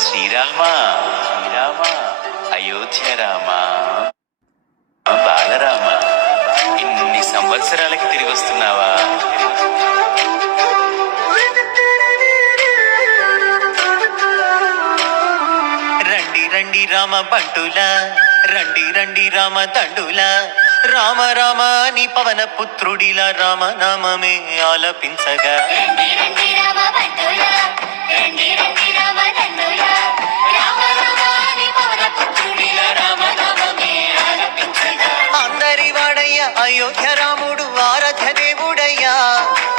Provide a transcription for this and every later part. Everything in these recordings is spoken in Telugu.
శ్రీరామ శ్రీరామ అయోధ్య రామ బాలరామ ఇన్ని సంవత్సరాలకి తిరిగి వస్తున్నావా? రండి రండి రామ బంటులా, రండి రండి రామ దండులా, రామ రామ నీ పవన పుత్రుడిలా రామ నామమే ఆలపించగా. రండి రండి రామ బంటులా, రండి రండి రామ దండులా, రామ రామ నీ పవన పుత్రుడిలా రామ నామమే ఆలపించగా. అందరి వాడయ్య అయోధ్య రాముడు ఆరాధ్య దేవుడయ్యా,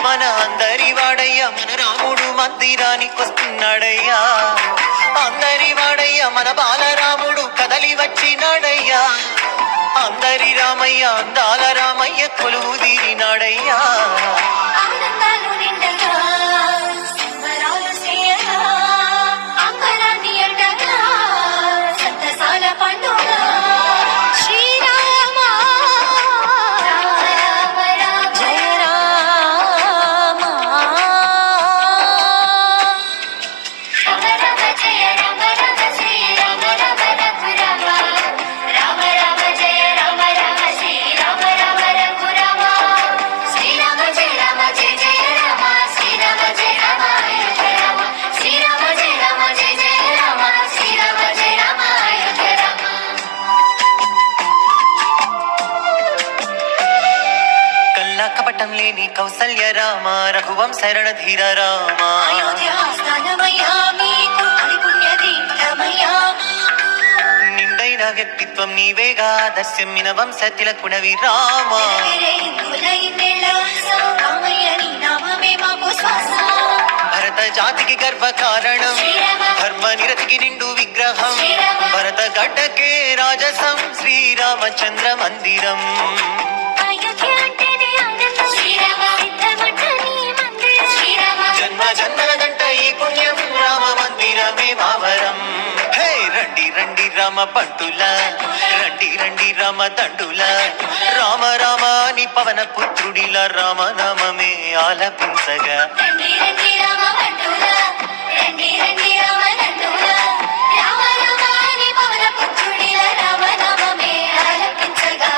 మన అందరి వాడయ్య మన రాముడు మందిరానికి వస్తున్నాడయ్యా. అందరి వాడయ్య మన బాలరాముడు కదలి వచ్చినాడయ్యా. అందరి రామయ్య అందాల రామయ్య కొలువు తీరినాడయ్యా. ఆనందాలు నిండగా సంబరాలు చేయగా, అంబరాన్ని అండగా సంతసాల పండుగ. శ్రీరామ రామ రామ రామ జయ రామ, రామ రామ జయ రామ రామ శ్రీ రామ రామ రఘురామ, రామ రామ జయ రామ రామ శ్రీ రామ రామ రఘురామ. శ్రీరామ జయ రామ జయ జయ రామ, శ్రీరామ జయ రామ అయోధ్య రామ, శ్రీరామ జయ రామ జయ జయ రామ, శ్రీరామ జయ రామ అయోధ్య రామ. కల్లా కపటం లేని కౌసల్య రామ, రఘువంశ రణధీర రామ. అయోధ్య స్థానమయ్యా మీకు అది పుణ్య తీర్థమయ్యా. నిండైన వ్యక్తిత్వం నీవేగా, దర్శమ్మిన వంశ తిలకుడవి రామ. వేరే హిందువుల ఇన్నేళ్ల ఆశ, రామయ్య నీ నామమే మాకు శ్వాస. భరత జాతికి గర్వ కారణం, శ్రీరామ ధర్మ నిరతికి నిండు విగ్రహం. శ్రీరామ భరత గడ్డకే రాజసం, శ్రీరామచంద్ర మందిరం. అయోధ్య అంటేనే ఆనందం, శ్రీరామ సిద్ధమంట నీ మందిరం. శ్రీరామ జన్మ జన్మలదంట ఈ పుణ్యం, రామ మందిరమే మావరం. హే రండి రండి రామ బంటులా, రండి రండి రామ దండులా, రామ రామ నీ పవన పుత్రుడిలా రామ నామమే ఆలపించగా. రండి రండి రామ బంటులా, రండి రండి రామ దండులా, రామ రామ నీ పవన పుత్రుడిలా రామ నామమే ఆలపించగా.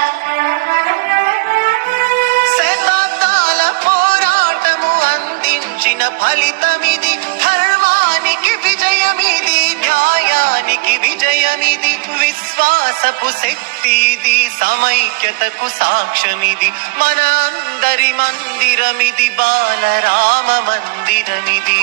శతాబ్దాల పోరాటము అందించిన ఫలితమిది, ధర్మానికి విజయమిది, న్యాయానికి విజయమిది, విశ్వాసపు శక్తి ఇది, సమైక్యతకు సాక్ష్యమిది, మన అందరి మందిరమిది, బాలరామ మందిరమిది.